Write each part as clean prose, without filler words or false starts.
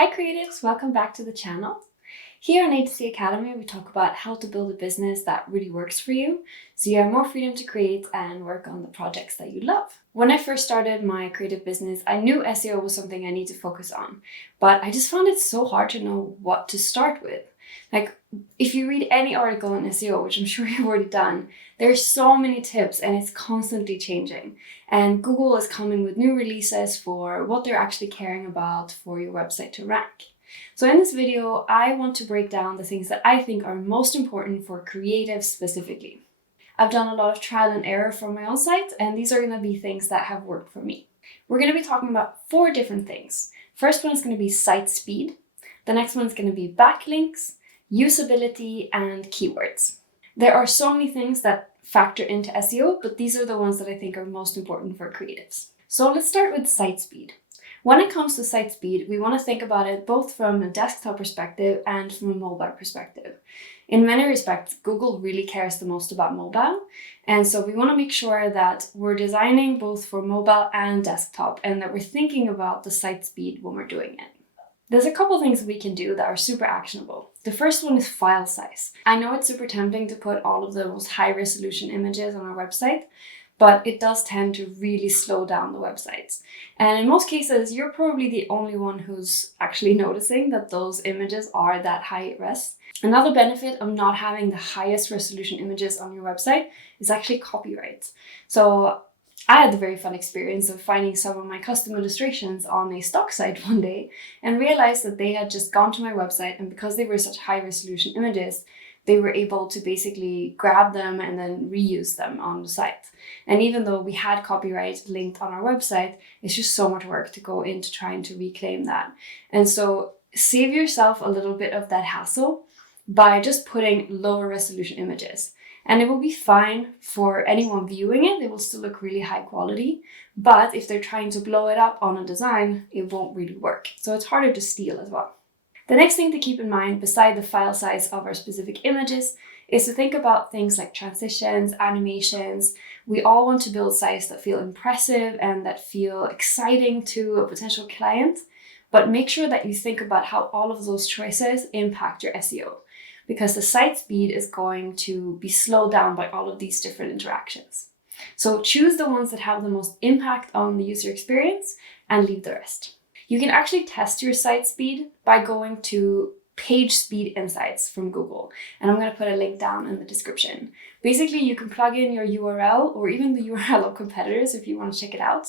Hi creatives, welcome back to the channel. Here on A2C Academy, we talk about how to build a business that really works for you, so you have more freedom to create and work on the projects that you love. When I first started my creative business, I knew SEO was something I need to focus on, but I just found it so hard to know what to start with. Like, if you read any article on SEO, which I'm sure you've already done, there's so many tips and it's constantly changing. And Google is coming with new releases for what they're actually caring about for your website to rank. So in this video, I want to break down the things that I think are most important for creatives specifically. I've done a lot of trial and error from my own site, and these are going to be things that have worked for me. We're going to be talking about 4 different things. First one is going to be site speed. The next one is going to be backlinks, usability, and keywords. There are so many things that factor into SEO, but these are the ones that I think are most important for creatives. So let's start with site speed. When it comes to site speed, we want to think about it both from a desktop perspective and from a mobile perspective. In many respects, Google really cares the most about mobile. And so we want to make sure that we're designing both for mobile and desktop and that we're thinking about the site speed when we're doing it. There's a couple things we can do that are super actionable. The first one is file size. I know it's super tempting to put all of the most high resolution images on our website, but it does tend to really slow down the websites. And in most cases, you're probably the only one who's actually noticing that those images are that high res. Another benefit of not having the highest resolution images on your website is actually copyright. So I had the very fun experience of finding some of my custom illustrations on a stock site one day and realized that they had just gone to my website, and because they were such high resolution images, they were able to basically grab them and then reuse them on the site. And even though we had copyright linked on our website, it's just so much work to go into trying to reclaim that. And so save yourself a little bit of that hassle by just putting lower resolution images. And it will be fine for anyone viewing it. It will still look really high quality. But if they're trying to blow it up on a design, it won't really work. So it's harder to steal as well. The next thing to keep in mind, beside the file size of our specific images, is to think about things like transitions, animations. We all want to build sites that feel impressive and that feel exciting to a potential client, but make sure that you think about how all of those choices impact your SEO, because the site speed is going to be slowed down by all of these different interactions. So choose the ones that have the most impact on the user experience and leave the rest. You can actually test your site speed by going to Pagespeed Insights from Google. And I'm going to put a link down in the description. Basically, you can plug in your URL or even the URL of competitors if you want to check it out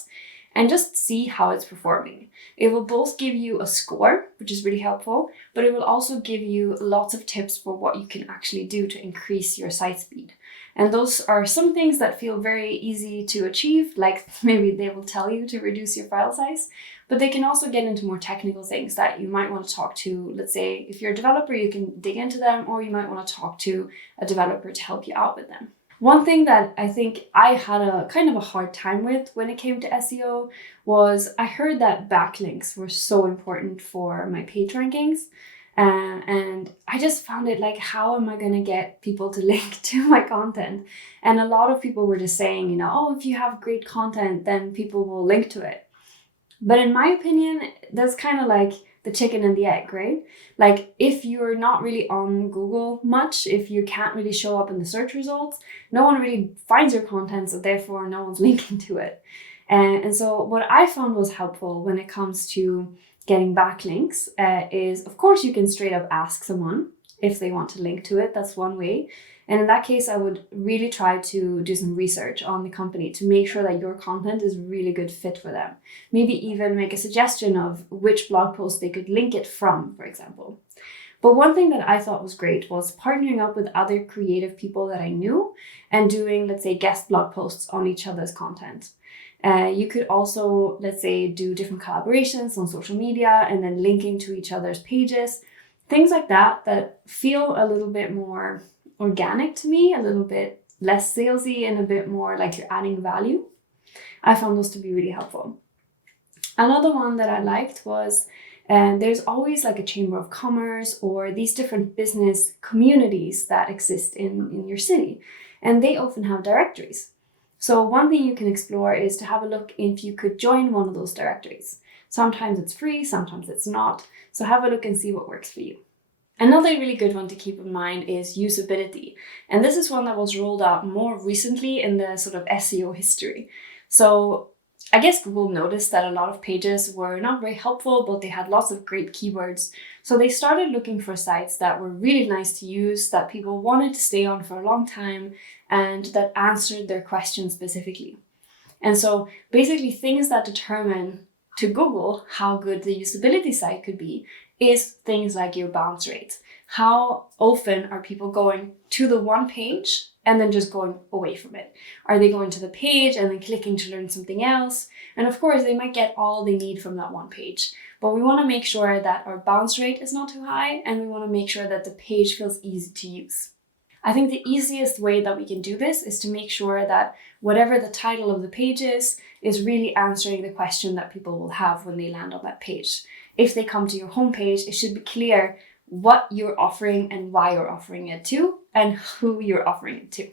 and just see how it's performing. It will both give you a score, which is really helpful, but it will also give you lots of tips for what you can actually do to increase your site speed. And those are some things that feel very easy to achieve, like maybe they will tell you to reduce your file size, but they can also get into more technical things that you might want to talk to. Let's say if you're a developer, you can dig into them, or you might want to talk to a developer to help you out with them. One thing that I think I had a kind of a hard time with when it came to SEO was I heard that backlinks were so important for my page rankings. And I just found it like, how am I going to get people to link to my content? And a lot of people were just saying, oh, if you have great content, then people will link to it. But in my opinion, that's kind of like the chicken and the egg, right? Like if you're not really on Google much, if you can't really show up in the search results, no one really finds your content, so therefore no one's linking to it. And so what I found was helpful when it comes to getting backlinks is, of course, you can straight up ask someone if they want to link to it. That's one way. And in that case, I would really try to do some research on the company to make sure that your content is a really good fit for them. Maybe even make a suggestion of which blog post they could link it from, for example. But one thing that I thought was great was partnering up with other creative people that I knew and doing, let's say, guest blog posts on each other's content. You could also, let's say, do different collaborations on social media and then linking to each other's pages. Things like that feel a little bit more organic to me, a little bit less salesy and a bit more like you're adding value. I found those to be really helpful. Another one that I liked was there's always like a chamber of commerce or these different business communities that exist in your city, and they often have directories. So one thing you can explore is to have a look if you could join one of those directories. Sometimes it's free, sometimes it's not. So have a look and see what works for you. Another really good one to keep in mind is usability. And this is one that was rolled out more recently in the sort of SEO history. So I guess Google noticed that a lot of pages were not very helpful, but they had lots of great keywords. So they started looking for sites that were really nice to use, that people wanted to stay on for a long time, and that answered their questions specifically. And so basically things that determine to Google how good the usability site could be is things like your bounce rate. How often are people going to the one page and then just going away from it? Are they going to the page and then clicking to learn something else? And of course, they might get all they need from that one page. But we want to make sure that our bounce rate is not too high, and we want to make sure that the page feels easy to use. I think the easiest way that we can do this is to make sure that whatever the title of the page is really answering the question that people will have when they land on that page. If they come to your homepage, it should be clear what you're offering and why you're offering it to and who you're offering it to.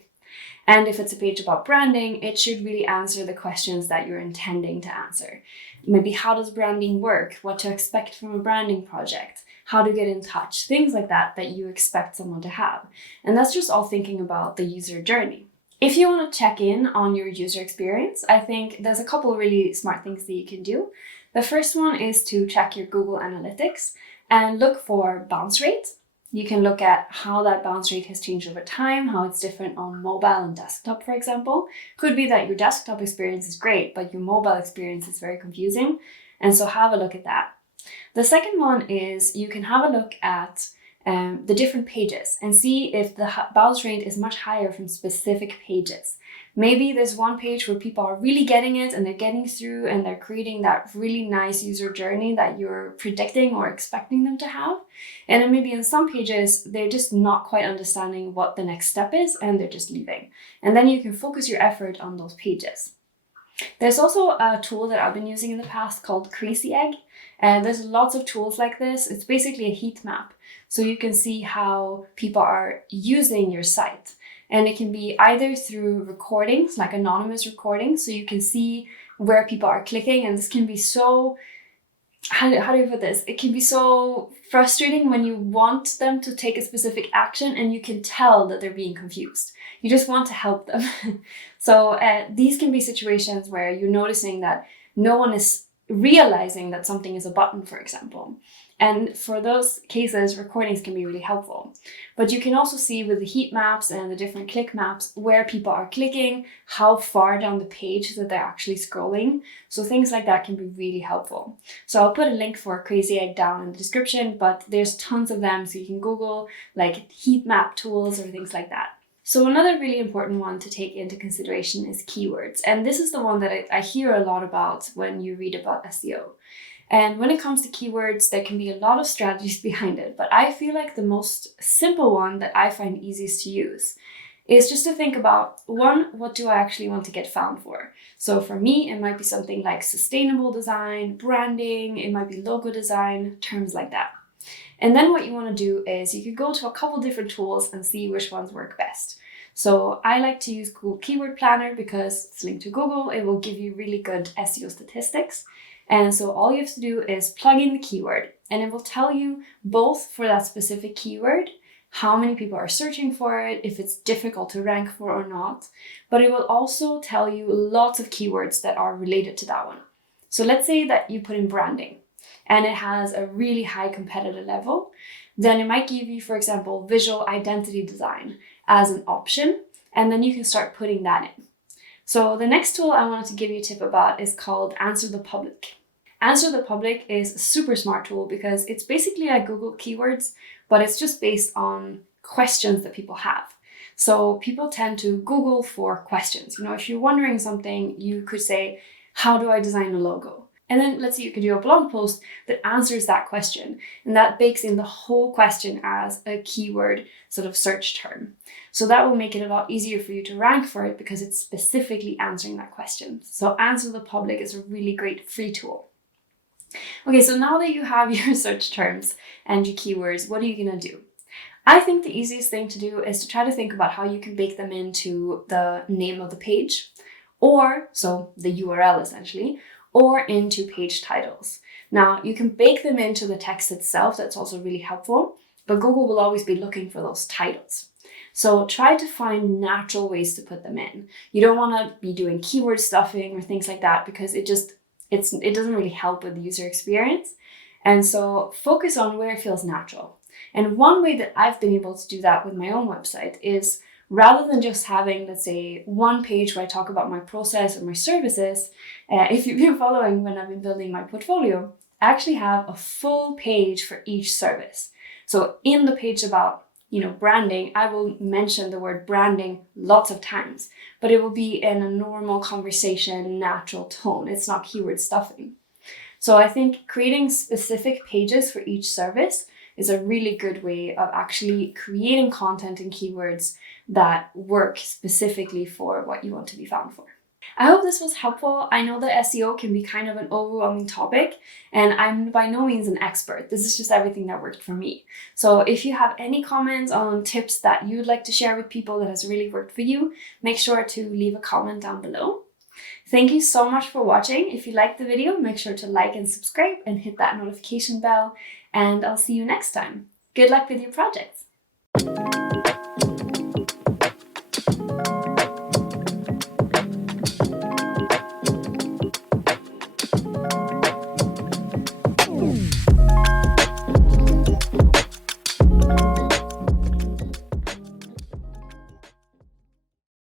And if it's a page about branding, it should really answer the questions that you're intending to answer. Maybe how does branding work? What to expect from a branding project? How to get in touch? Things like that you expect someone to have. And that's just all thinking about the user journey. If you want to check in on your user experience, I think there's a couple of really smart things that you can do. The first one is to check your Google Analytics and look for bounce rate. You can look at how that bounce rate has changed over time, how it's different on mobile and desktop, for example. Could be that your desktop experience is great, but your mobile experience is very confusing. And so have a look at that. The second one is you can have a look at the different pages and see if the bounce rate is much higher from specific pages. Maybe there's one page where people are really getting it and they're getting through and they're creating that really nice user journey that you're predicting or expecting them to have. And then maybe in some pages, they're just not quite understanding what the next step is and they're just leaving. And then you can focus your effort on those pages. There's also a tool that I've been using in the past called Crazyegg. And there's lots of tools like this. It's basically a heat map. So you can see how people are using your site. And it can be either through recordings, like anonymous recordings. So you can see where people are clicking. And this can be so, how do you put this? It can be so frustrating when you want them to take a specific action and you can tell that they're being confused. You just want to help them. So these can be situations where you're noticing that no one is realizing that something is a button, for example. And for those cases, recordings can be really helpful. But you can also see with the heat maps and the different click maps where people are clicking, how far down the page that they're actually scrolling. So things like that can be really helpful. So I'll put a link for Crazyegg down in the description, but there's tons of them. So you can Google like heat map tools or things like that. So another really important one to take into consideration is keywords. And this is the one that I hear a lot about when you read about SEO. And when it comes to keywords, there can be a lot of strategies behind it, but I feel like the most simple one that I find easiest to use is just to think about, one, what do I actually want to get found for? So for me, it might be something like sustainable design, branding, it might be logo design, terms like that. And then what you want to do is you could go to a couple different tools and see which ones work best. So I like to use Google Keyword Planner because it's linked to Google. It will give you really good SEO statistics. And so all you have to do is plug in the keyword and it will tell you both for that specific keyword, how many people are searching for it, if it's difficult to rank for or not. But it will also tell you lots of keywords that are related to that one. So let's say that you put in branding and it has a really high competitive level. Then it might give you, for example, visual identity design as an option. And then you can start putting that in. So the next tool I wanted to give you a tip about is called Answer the Public. Answer the Public is a super smart tool because it's basically like Google Keywords, but it's just based on questions that people have. So people tend to Google for questions. You know, if you're wondering something, you could say, how do I design a logo? And then let's say you can do a blog post that answers that question. And that bakes in the whole question as a keyword sort of search term. So that will make it a lot easier for you to rank for it because it's specifically answering that question. So Answer the Public is a really great free tool. Okay, so now that you have your search terms and your keywords, what are you going to do? I think the easiest thing to do is to try to think about how you can bake them into the name of the page, or so the URL essentially, or into page titles. Now, you can bake them into the text itself. That's also really helpful, but Google will always be looking for those titles. So try to find natural ways to put them in. You don't want to be doing keyword stuffing or things like that, because it doesn't really help with the user experience. And so focus on where it feels natural. And one way that I've been able to do that with my own website is, rather than just having, let's say, one page where I talk about my process or my services, if you've been following when I've been building my portfolio, I actually have a full page for each service. So in the page about branding, I will mention the word branding lots of times, but it will be in a normal conversation, natural tone. It's not keyword stuffing. So I think creating specific pages for each service is a really good way of actually creating content and keywords that work specifically for what you want to be found for. I hope this was helpful. I know that SEO can be kind of an overwhelming topic, and I'm by no means an expert. This is just everything that worked for me. So if you have any comments on tips that you'd like to share with people that has really worked for you, make sure to leave a comment down below. Thank you so much for watching. If you liked the video, make sure to like and subscribe and hit that notification bell, and I'll see you next time. Good luck with your projects.